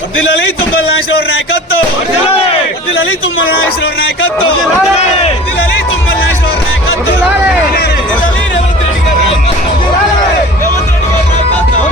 వర్ధిల్లాలి తుమ్మల నాగేశ్వరరావు నాయకత్వం, వర్ధిల్లాలి తుమ్మల నాగేశ్వరరావు నాయకత్వం, వర్ధిల్లాలి తుమ్మల నాగేశ్వరరావు నాయకత్వం, వర్ధిల్లాలి రేవంత్ రెడ్డి గారి నాయకత్వం, రేవంత్ రెడ్డి గారి నాయకత్వం.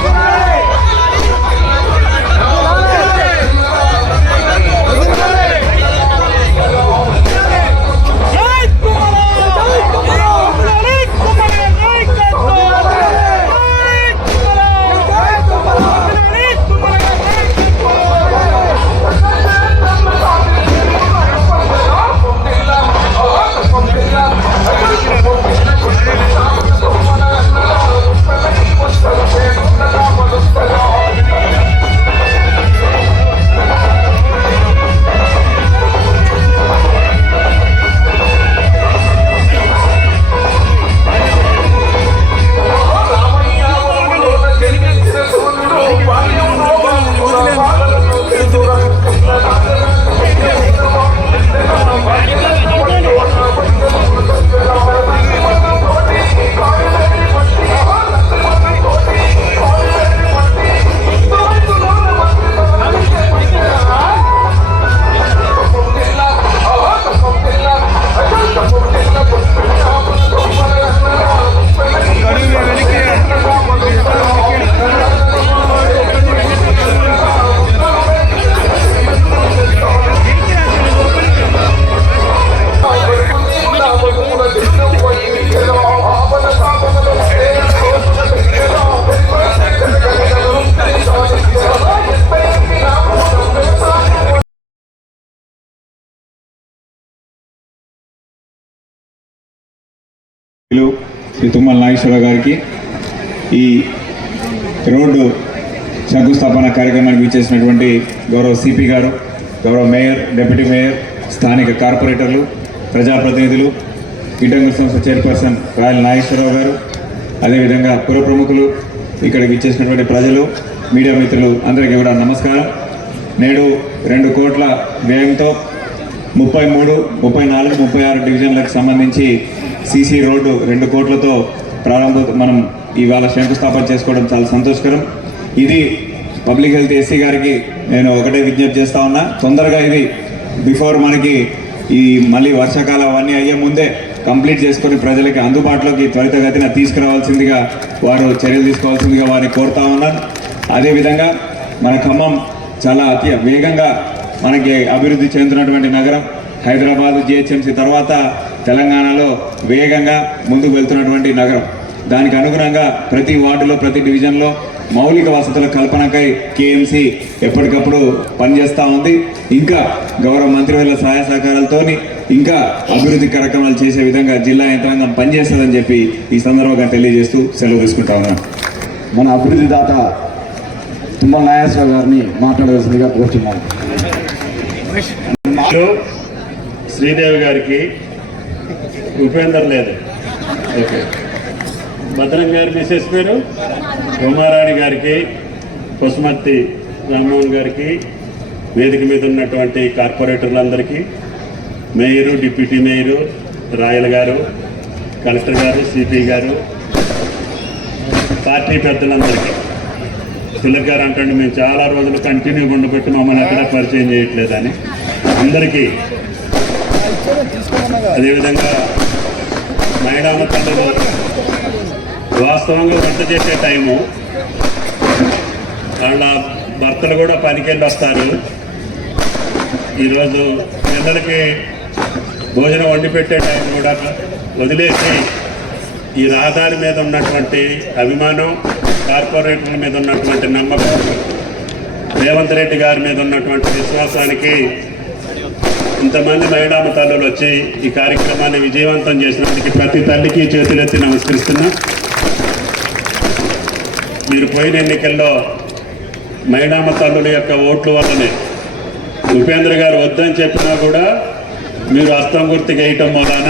శ్రీ తుమ్మల నాగేశ్వరరావు గారికి ఈ రోడ్డు శంకుస్థాపన కార్యక్రమానికి విచ్చేసినటువంటి గౌరవ సిపి గారు, గౌరవ మేయర్, డిప్యూటీ మేయర్, స్థానిక కార్పొరేటర్లు, ప్రజాప్రతినిధులు, గిడ్డంగుల సంస్థ చైర్పర్సన్ రాయల నాగేశ్వరరావు గారు, అదేవిధంగా పుర ప్రముఖులు, ఇక్కడికి విచ్చేసినటువంటి ప్రజలు, మీడియా మిత్రులు అందరికీ కూడా నమస్కారం. నేడు 2 కోట్ల వ్యయంతో 33, 34, 36 డివిజన్లకు సంబంధించి సీసీ రోడ్డు 2 కోట్లతో మనం ఇవాళ శంకుస్థాపన చేసుకోవడం చాలా సంతోషకరం. ఇది పబ్లిక్ హెల్త్ ఎస్సీ గారికి నేను ఒకటే విజ్ఞప్తి చేస్తా ఉన్నా, తొందరగా ఇది బిఫోర్ మనకి ఈ మళ్ళీ వర్షాకాలం అవన్నీ అయ్యే ముందే కంప్లీట్ చేసుకొని ప్రజలకి అందుబాటులోకి త్వరితగతిన తీసుకురావాల్సిందిగా వారు చర్యలు తీసుకోవాల్సిందిగా వారిని కోరుతా ఉన్నాను. అదేవిధంగా మన ఖమ్మం చాలా అతి వేగంగా మనకి అభివృద్ధి చెందుతున్నటువంటి నగరం. హైదరాబాద్, జిహెచ్ఎంసీ తర్వాత తెలంగాణలో వేగంగా ముందుకు వెళ్తున్నటువంటి నగరం. దానికి అనుగుణంగా ప్రతి వార్డులో, ప్రతి డివిజన్లో మౌలిక వసతుల కల్పనకై కేఎంసీ ఎప్పటికప్పుడు పనిచేస్తూ ఉంది. ఇంకా గౌరవ మంత్రివర్యుల సహాయ సహకారాలతో ఇంకా అభివృద్ధి కార్యక్రమాలు చేసే విధంగా జిల్లా యంత్రాంగం పనిచేస్తుందని చెప్పి ఈ సందర్భంగా తెలియజేస్తూ సెలవు తీసుకుంటా ఉన్నాను. మన అభివృద్ధి దాత తుమ్మల నాగేశ్వరరావు గారిని మాట్లాడవలసిందిగా కోరుతున్నాను. శ్రీదేవి గారికి, ఉపేందర్ లేదు, ఓకే, భద్రం గారి మిసెస్ పేరు ఉమారాణి గారికి, పశుమర్తి రామ్మోహన్ గారికి, వేదిక మీద ఉన్నటువంటి కార్పొరేటర్లందరికీ, మేయరు, డిప్యూటీ మేయరు, రాయల్ గారు, కలెక్టర్ గారు, సిపి గారు, పార్టీ పెద్దలందరికీ. తిలక్ గారు అంటే మేము చాలా రోజులు కంటిన్యూ ఉండబెట్టి మమ్మల్ని ఎక్కడ పరిచయం చేయట్లేదని అందరికీ, అదేవిధంగా మహిళామ తల్లులు వాస్తవంగా వంట చేసే టైము, వాళ్ళ భర్తలు కూడా పనికెళ్ళి వస్తారు. ఈరోజు పిల్లలకి భోజనం వండి పెట్టే టైం కూడా వదిలేసి ఈ రహదారి మీద ఉన్నటువంటి అభిమానం, కార్పొరేటర్ల మీద ఉన్నటువంటి నమ్మకం, రేవంత్ రెడ్డి గారి మీద ఉన్నటువంటి విశ్వాసానికి ఇంతమంది మహిళామ తల్లులు వచ్చి ఈ కార్యక్రమాన్ని విజయవంతం చేసినందుకు ప్రతి తల్లికి చేతులెత్తి నమస్కరిస్తున్నా. మీరు పోయిన ఎన్నికల్లో మహిళామ తల్లుల యొక్క ఓట్ల వల్లనే ఉపేంద్ర గారు వద్దని చెప్పినా కూడా మీరు హస్తం గుర్తుకు వేయటం మూలాన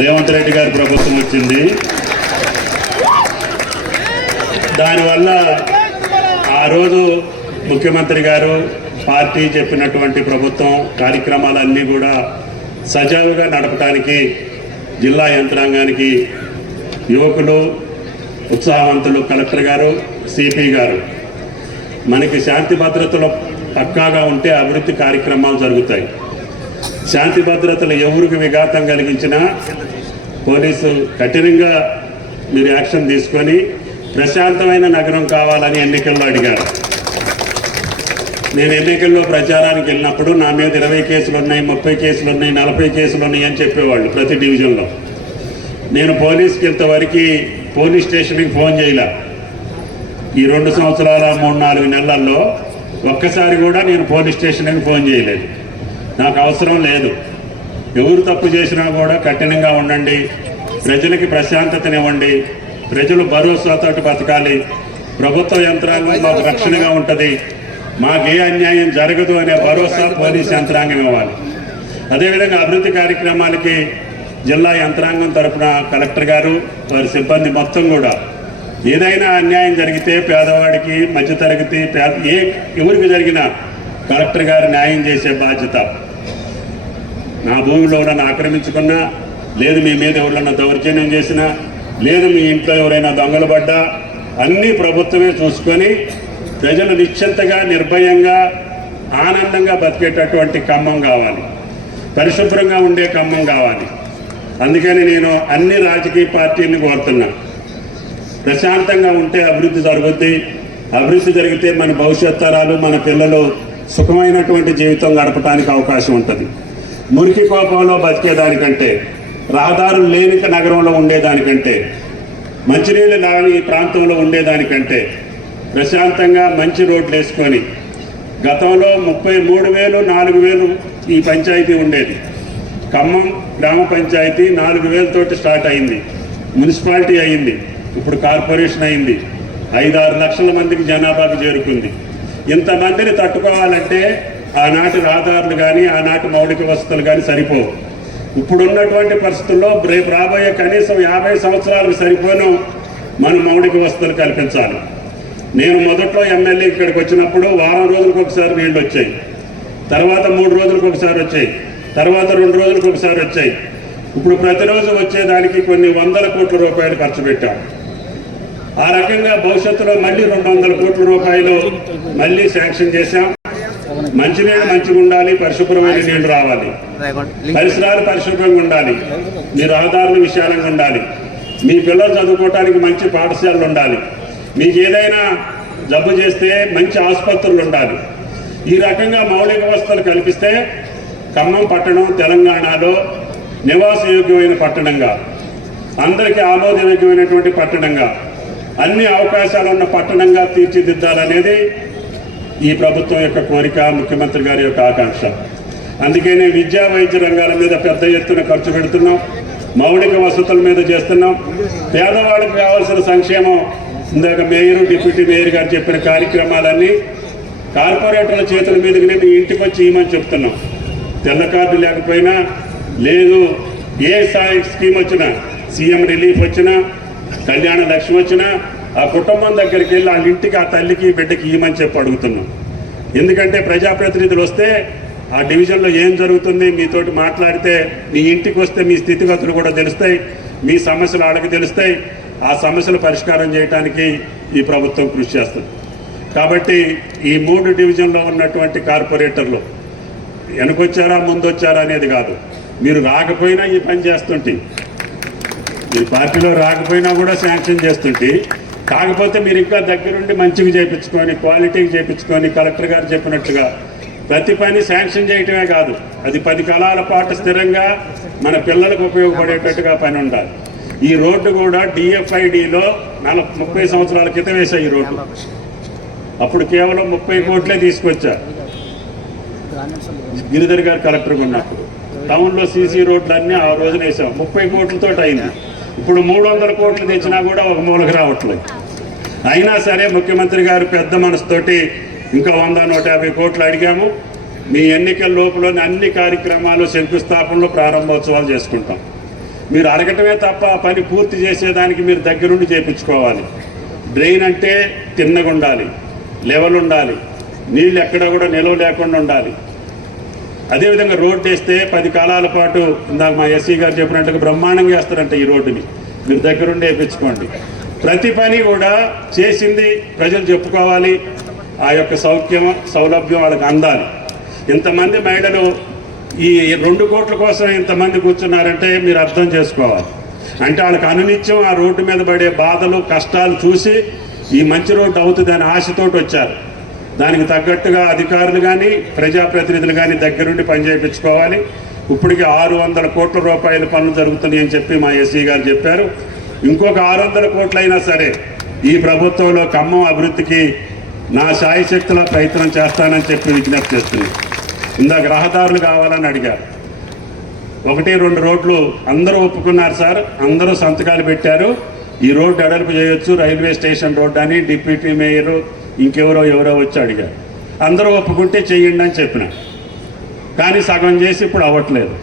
రేవంత్ రెడ్డి గారి ప్రభుత్వం వచ్చింది. దానివల్ల ఆ రోజు ముఖ్యమంత్రి గారు, పార్టీ చెప్పినటువంటి ప్రభుత్వం కార్యక్రమాలన్నీ కూడా సజావుగా నడపడానికి జిల్లా యంత్రాంగానికి యువకులు, ఉత్సాహవంతులు, కలెక్టర్ గారు, సిపి గారు మనకి శాంతి భద్రతలు పక్కాగా ఉంటే అభివృద్ధి కార్యక్రమాలు జరుగుతాయి. శాంతి భద్రతలు ఎవరికి విఘాతం కలిగించినా పోలీసు కఠినంగా మీరు యాక్షన్ తీసుకొని ప్రశాంతమైన నగరం కావాలని ఎన్నికల్లో అడిగారు. నేను ఎన్నికల్లో ప్రచారానికి వెళ్ళినప్పుడు నా మీద 20 కేసులు ఉన్నాయి, 30 కేసులు ఉన్నాయి, 40 కేసులు ఉన్నాయి అని చెప్పేవాళ్ళు ప్రతి డివిజన్లో. నేను పోలీస్కి ఇంతవరకు పోలీస్ స్టేషన్కి ఫోన్ చేయలే. ఈ 2 సంవత్సరాల 3-4 నెలల్లో ఒక్కసారి కూడా నేను పోలీస్ స్టేషన్కి ఫోన్ చేయలేదు. నాకు అవసరం లేదు. ఎవరు తప్పు చేసినా కూడా కఠినంగా ఉండండి, ప్రజలకి ప్రశాంతతనివ్వండి, ప్రజలు భరోసాతోటి బతకాలి, ప్రభుత్వ యంత్రాంగం మాకు రక్షణగా ఉంటుంది, మాకే అన్యాయం జరగదు అనే భరోసా పోలీస్ యంత్రాంగం ఇవ్వాలి. అదేవిధంగా అభివృద్ధి కార్యక్రమాలకి జిల్లా యంత్రాంగం తరఫున కలెక్టర్ గారు వారి సిబ్బంది మొత్తం కూడా ఏదైనా అన్యాయం జరిగితే పేదవాడికి, మధ్యతరగతి ఎవరికి జరిగినా కలెక్టర్ గారు న్యాయం చేసే బాధ్యత. నా భూమిలో ఎవరైనా ఆక్రమించుకున్నా, లేదు మీ మీద ఎవరైనా దౌర్జన్యం చేసినా, లేదు మీ ఇంట్లో ఎవరైనా దొంగలు పడ్డా అన్నీ ప్రభుత్వమే చూసుకొని ప్రజలు నిశ్చింతగా, నిర్భయంగా, ఆనందంగా బతికేటటువంటి ఖమ్మం కావాలి, పరిశుభ్రంగా ఉండే ఖమ్మం కావాలి. అందుకని నేను అన్ని రాజకీయ పార్టీలను కోరుతున్నా, ప్రశాంతంగా ఉంటే అభివృద్ధి జరుగుద్ది. అభివృద్ధి జరిగితే మన భవిష్యత్ తరాలు, మన పిల్లలు సుఖమైనటువంటి జీవితం గడపడానికి అవకాశం ఉంటుంది. మురికి కోపంలో బతికేదానికంటే, రహదారులు లేని నగరంలో ఉండేదానికంటే, మంచినీళ్ళు లేని ప్రాంతంలో ఉండేదానికంటే ప్రశాంతంగా మంచి రోడ్లు వేసుకొని, గతంలో 33,000, 4,000 ఈ పంచాయతీ ఉండేది. ఖమ్మం గ్రామ పంచాయతీ 4,000 తోటి స్టార్ట్ అయింది, మున్సిపాలిటీ అయింది, ఇప్పుడు కార్పొరేషన్ అయింది, 5-6 లక్షల మందికి జనాభాకు చేరుకుంది. ఇంతమందిని తట్టుకోవాలంటే ఆనాటి రహదారులు కానీ, ఆనాటి మౌలిక వసతులు కానీ సరిపోవు. ఇప్పుడున్నటువంటి పరిస్థితుల్లో రేపు రాబోయే కనీసం 50 సంవత్సరాలకు సరిపోను మనం మౌలిక వసతులు కల్పించాలి. నేను మొదట్లో ఎమ్మెల్యే ఇక్కడికి వచ్చినప్పుడు వారం రోజులకు ఒకసారి నీళ్ళు వచ్చాయి, తర్వాత 3 రోజులకు ఒకసారి వచ్చాయి, తర్వాత 2 రోజులకు ఒకసారి వచ్చాయి. ఇప్పుడు ప్రతిరోజు వచ్చేదానికి కొన్ని 100 కోట్ల రూపాయలు ఖర్చు పెట్టాం. ఆ రకంగా భవిష్యత్తులో మళ్ళీ 200 కోట్ల రూపాయలు మళ్ళీ శాంక్షన్ చేశాం. మంచినీళ్ళు మంచిగా ఉండాలి, పరిశుభ్రమైన నీళ్లు రావాలి, పరిసరాలు పరిశుభ్రంగా ఉండాలి, మీ రహదారులు విశాలంగా ఉండాలి, మీ పిల్లలు చదువుకోవడానికి మంచి పాఠశాలలు ఉండాలి, మీకు ఏదైనా జబ్బు చేస్తే మంచి ఆసుపత్రులు ఉండాలి. ఈ రకంగా మౌలిక వసతులు కల్పిస్తే ఖమ్మం పట్టణం తెలంగాణలో నివాసయోగ్యమైన పట్టణంగా, అందరికీ ఆమోదయోగ్యమైనటువంటి పట్టణంగా, అన్ని అవకాశాలు ఉన్న పట్టణంగా తీర్చిదిద్దాలనేది ఈ ప్రభుత్వం యొక్క కోరిక, ముఖ్యమంత్రి గారి యొక్క ఆకాంక్ష. అందుకనే విద్యా వైద్య రంగాల మీద పెద్ద ఎత్తున ఖర్చు పెడుతున్నాం, మౌలిక వసతుల మీద చేస్తున్నాం. పేదవాళ్ళకి కావాల్సిన సంక్షేమం, ఇందాక మేయర్, డిప్యూటీ మేయర్ గారు చెప్పిన కార్యక్రమాలన్నీ కార్పొరేటర్ల చేతుల మీదకి మీ ఇంటికి వచ్చి ఇవ్వమని చెప్తున్నాం. తెల్ల కార్డు లేకపోయినా లేదు, ఏ స్కీమ్ వచ్చినా, సీఎం రిలీఫ్ వచ్చినా, కళ్యాణ లక్ష్మి వచ్చినా ఆ కుటుంబం దగ్గరికి వెళ్ళి వాళ్ళ ఇంటికి, ఆ తల్లికి బిడ్డకి ఇవ్వమని చెప్పి అడుగుతున్నాం. ఎందుకంటే ప్రజాప్రతినిధులు వస్తే ఆ డివిజన్లో ఏం జరుగుతుంది మీతోటి మాట్లాడితే, మీ ఇంటికి వస్తే మీ స్థితిగతులు కూడా తెలుస్తాయి, మీ సమస్యలు వాళ్ళకి తెలుస్తాయి. ఆ సమస్యలు పరిష్కారం చేయడానికి ఈ ప్రభుత్వం కృషి చేస్తుంది. కాబట్టి ఈ 3 డివిజన్లో ఉన్నటువంటి కార్పొరేటర్లు వెనకొచ్చారా ముందొచ్చారా అనేది కాదు, మీరు రాకపోయినా ఈ పని చేస్తుంటే, మీరు పార్టీలో రాకపోయినా కూడా శాంక్షన్ చేస్తుంటే, కాకపోతే మీరు ఇంకా దగ్గరుండి మంచిగా చేయించుకొని, క్వాలిటీకి చేయించుకొని, కలెక్టర్ గారు చెప్పినట్టుగా ప్రతి పని శాంక్షన్ చేయటమే కాదు, అది 10 కాలాల పాటు స్థిరంగా మన పిల్లలకు ఉపయోగపడేటట్టుగా పని ఉండాలి. ఈ రోడ్డు కూడా డిఎఫ్ఐడిలో 30 సంవత్సరాల క్రితం వేసాయి ఈ రోడ్డు. అప్పుడు కేవలం 30 కోట్లే తీసుకొచ్చా గిరిధర్ గారు కలెక్టర్గా ఉన్నప్పుడు. టౌన్లో సీసీ రోడ్లు అన్నీ ఆ రోజున వేసాం, 30 కోట్లతో అయింది. ఇప్పుడు 300 కోట్లు తెచ్చినా కూడా ఒక మూలకి రావట్లేదు. అయినా సరే ముఖ్యమంత్రి గారు పెద్ద మనసుతోటి ఇంకా 100-150 కోట్లు అడిగాము. మీ ఎన్నికల లోపల అన్ని కార్యక్రమాలు, శంకుస్థాపనలు, ప్రారంభోత్సవాలు చేసుకుంటాం. మీరు అడగటమే తప్ప ఆ పని పూర్తి చేసేదానికి మీరు దగ్గరుండి చేయించుకోవాలి. డ్రైన్ అంటే తిన్నగా ఉండాలి, లెవెల్ ఉండాలి, నీళ్ళు ఎక్కడా కూడా నిలవ లేకుండా ఉండాలి. అదేవిధంగా రోడ్డు వేస్తే 10 కాలాల పాటు, ఇందాక మా ఎస్సీ గారు చెప్పినట్టుగా బ్రహ్మాండంగా వేస్తారంట ఈ రోడ్డుని, మీరు దగ్గరుండి వేయించుకోండి. ప్రతి పని కూడా చేసింది ప్రజలు చెప్పుకోవాలి. ఆ యొక్క సౌలభ్యం వాళ్ళకి అందాలి. ఇంతమంది మహిళలు ఈ 2 కోట్ల కోసం ఇంతమంది కూర్చున్నారంటే మీరు అర్థం చేసుకోవాలి. అంటే వాళ్ళకి అనునిత్యం ఆ రోడ్డు మీద పడే బాధలు కష్టాలు చూసి ఈ మంచి రోడ్డు అవుతుందని ఆశతోటి వచ్చారు. దానికి తగ్గట్టుగా అధికారులు కానీ ప్రజాప్రతినిధులు కానీ దగ్గరుండి పనిచేయించుకోవాలి. ఇప్పటికి 600 కోట్ల రూపాయల పనులు జరుగుతున్నాయి అని చెప్పి మా ఎస్సీ గారు చెప్పారు. ఇంకొక 600 కోట్లైనా సరే ఈ ప్రభుత్వంలో ఖమ్మం అభివృద్ధికి నా శాయశక్తుల ప్రయత్నం చేస్తానని చెప్పి విజ్ఞప్తి చేస్తున్నాను. ఇందాక రహదారులు కావాలని అడిగారు. 1-2 రోడ్లు అందరూ ఒప్పుకున్నారు సార్, అందరూ సంతకాలు పెట్టారు. ఈ రోడ్డు వెడల్పు చేయొచ్చు, రైల్వే స్టేషన్ రోడ్డు అని డిప్యూటీ మేయర్ ఇంకెవరో వచ్చి అడిగారు. అందరూ ఒప్పుకుంటే చెయ్యండి అని చెప్పిన, కానీ సగం చేసి ఇప్పుడు అవ్వట్లేదు.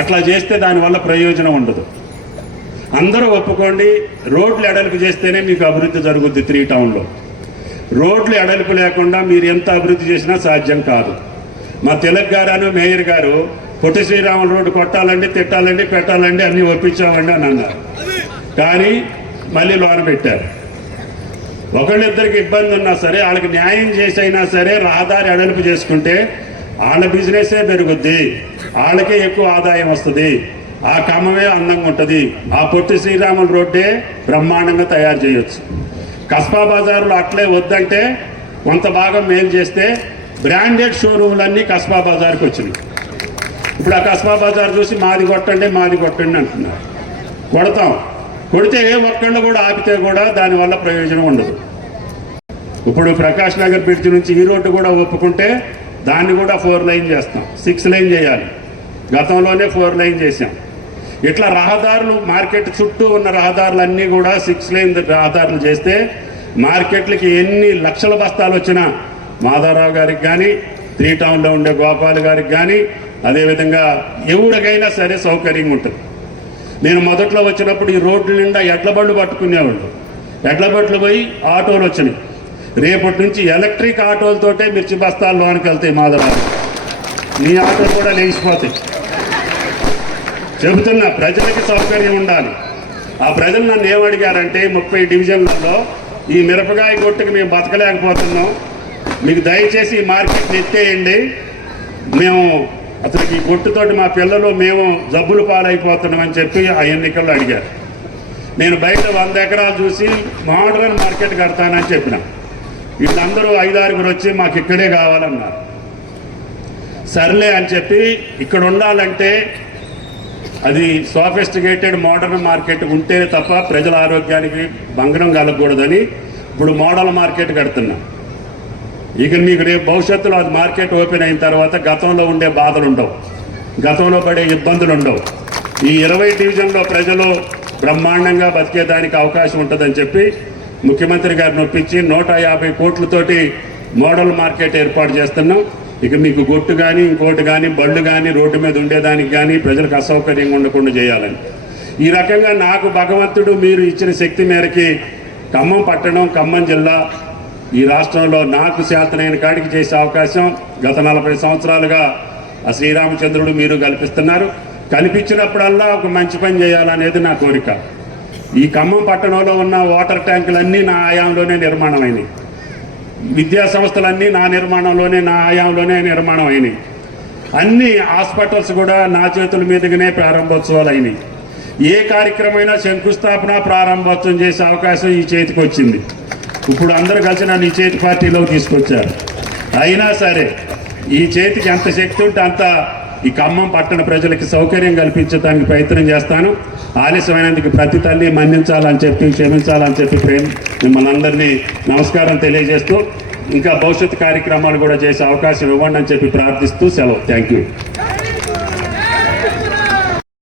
అట్లా చేస్తే దానివల్ల ప్రయోజనం ఉండదు. అందరూ ఒప్పుకోండి, రోడ్లు ఎడల్పు చేస్తేనే మీకు అభివృద్ధి జరుగుద్ది. 3 టౌన్లో రోడ్లు ఎడల్పు లేకుండా మీరు ఎంత అభివృద్ధి చేసినా సాధ్యం కాదు. మా తిలక్ గారు మేయర్ గారు పొట్టి శ్రీరాములు రోడ్డు కొట్టాలండి, తిట్టాలండి, పెట్టాలండి అన్నీ ఒప్పించామండి అని అన్నారు. కానీ మళ్ళీ లోన పెట్టారు. ఒకళ్ళిద్దరికి ఇబ్బంది ఉన్నా సరే వాళ్ళకి న్యాయం చేసి అయినా సరే రహదారి ఎడల్పు చేసుకుంటే వాళ్ళ బిజినెసే పెరుగుద్ది, వాళ్ళకే ఎక్కువ ఆదాయం వస్తుంది, ఆ ఖమ్మమే అందంగా ఉంటుంది. ఆ పొట్టి శ్రీరాములు రోడ్డే బ్రహ్మాండంగా తయారు చేయొచ్చు. కస్బా బజార్లో అట్లే వద్దంటే కొంత భాగం మేలు చేస్తే బ్రాండెడ్ షోరూమ్లన్నీ కస్బా బజార్కి వచ్చినాయి. ఇప్పుడు ఆ కస్బా బజార్ చూసి మాది కొట్టండి అంటున్నారు. కొడతాం, కొడితే ఏ ఒక్కళ్ళు కూడా ఆపితే కూడా దానివల్ల ప్రయోజనం ఉండదు. ఇప్పుడు ప్రకాష్ నగర్ బ్రిడ్జ్ నుంచి ఈ రోడ్డు కూడా ఒప్పుకుంటే దాన్ని కూడా 4 లైన్ చేస్తాం, 6 లైన్ చేయాలి. గతంలోనే 4 లైన్ చేసాం. ఇట్లా రహదారులు మార్కెట్ చుట్టూ ఉన్న రహదారులన్నీ కూడా 6 లైన్ రహదారులు చేస్తే మార్కెట్లకి ఎన్ని లక్షల బస్తాలు వచ్చినా మాధవరావు గారికి కానీ 3 టౌన్లో ఉండే గోపాల్ గారికి కానీ అదేవిధంగా ఎవరికైనా సరే సౌకర్యంగా ఉంటుంది. నేను మొదట్లో వచ్చినప్పుడు ఈ రోడ్ల నిండా ఎడ్ల బళ్ళు పట్టుకునేవాళ్ళు. ఎడ్ల బళ్ళు పోయి ఆటోలు వచ్చినాయి. రేపటి నుంచి ఎలక్ట్రిక్ ఆటోలతోటే మిర్చి బస్తాలు లోనికి వెళ్తాయి. మాధవరావు మీ ఆటోలు కూడా లేచిపోతాయి. చెబుతున్నా, ప్రజలకి సౌకర్యం ఉండాలి. ఆ ప్రజలు నన్ను ఏమడిగారంటే 30 డివిజన్లలో ఈ మిరపకాయ కొట్టుకు మేము బతకలేకపోతున్నాం, మీకు దయచేసి ఈ మార్కెట్ని ఎత్తేయండి, మేము అసలు ఈ కొట్టుతోటి మా పిల్లలు మేము జబ్బులు పాలైపోతున్నామని చెప్పి ఆ ఎన్నికల్లో అడిగారు. నేను బయట 100 ఎకరాలు చూసి మోడర్న్ మార్కెట్ కడతానని చెప్పిన. వీళ్ళందరూ 5-6 వచ్చి మాకు ఇక్కడే కావాలన్నారు. సర్లే అని చెప్పి ఇక్కడ ఉండాలంటే అది సోఫిస్టికేటెడ్ మోడర్న్ మార్కెట్ ఉంటే తప్ప ప్రజల ఆరోగ్యానికి భంగం కలగకూడదని ఇప్పుడు మోడల్ మార్కెట్ కడుతున్నాం. ఇక మీకు రేపు భవిష్యత్తులో అది మార్కెట్ ఓపెన్ అయిన తర్వాత గతంలో ఉండే బాధలు ఉండవు, గతంలో పడే ఇబ్బందులు ఉండవు. ఈ 20 డివిజన్లో ప్రజలు బ్రహ్మాండంగా బతికేదానికి అవకాశం ఉంటుందని చెప్పి ముఖ్యమంత్రి గారిని ఒప్పించి 150 కోట్లతోటి మోడల్ మార్కెట్ ఏర్పాటు చేస్తున్నాం. ఇక మీకు గొట్టు కానీ ఇంకోటి కానీ బళ్ళు కానీ రోడ్డు మీద ఉండేదానికి కానీ ప్రజలకు అసౌకర్యంగా ఉండకుండా చేయాలని ఈ రకంగా నాకు భగవంతుడు మీరు ఇచ్చిన శక్తి మేరకి ఖమ్మం పట్టణం, ఖమ్మం జిల్లా ఈ రాష్ట్రంలో నాకు శాతనైన కాడికి చేసే అవకాశం గత 40 సంవత్సరాలుగా ఆ శ్రీరామచంద్రుడు మీరు కల్పిస్తున్నారు. కల్పించినప్పుడల్లా ఒక మంచి పని చేయాలనేది నా కోరిక. ఈ ఖమ్మం పట్టణంలో ఉన్న వాటర్ ట్యాంకులన్నీ నా ఆయాంలోనే నిర్మాణం అయినాయి. విద్యా సంస్థలన్నీ నా నిర్మాణంలోనే, నా ఆయాంలోనే నిర్మాణం అయినాయి. అన్ని హాస్పిటల్స్ కూడా నా చేతుల మీదుగానే ప్రారంభోత్సవాలు అయినాయి. ఏ కార్యక్రమైనా శంకుస్థాపన ప్రారంభోత్సవం చేసే అవకాశం ఈ చేతికి వచ్చింది. ఇప్పుడు అందరూ కలిసి నన్ను ఈ చేతి పార్టీలోకి తీసుకొచ్చారు. అయినా సరే ఈ చేతికి ఎంత శక్తి ఉంటే అంత ఈ ఖమ్మం పట్టణ ప్రజలకి సౌకర్యం కల్పించడానికి ప్రయత్నం చేస్తాను. ఆలస్యమైనందుకు ప్రతి తల్లి మన్నించాలని చెప్పి, క్షమించాలని చెప్పి మిమ్మల్ని అందరినీ నమస్కారం తెలియజేస్తూ ఇంకా భవిష్యత్ కార్యక్రమాలు కూడా చేసే అవకాశం ఇవ్వండి అని చెప్పి ప్రార్థిస్తూ సెలవు. Thank you.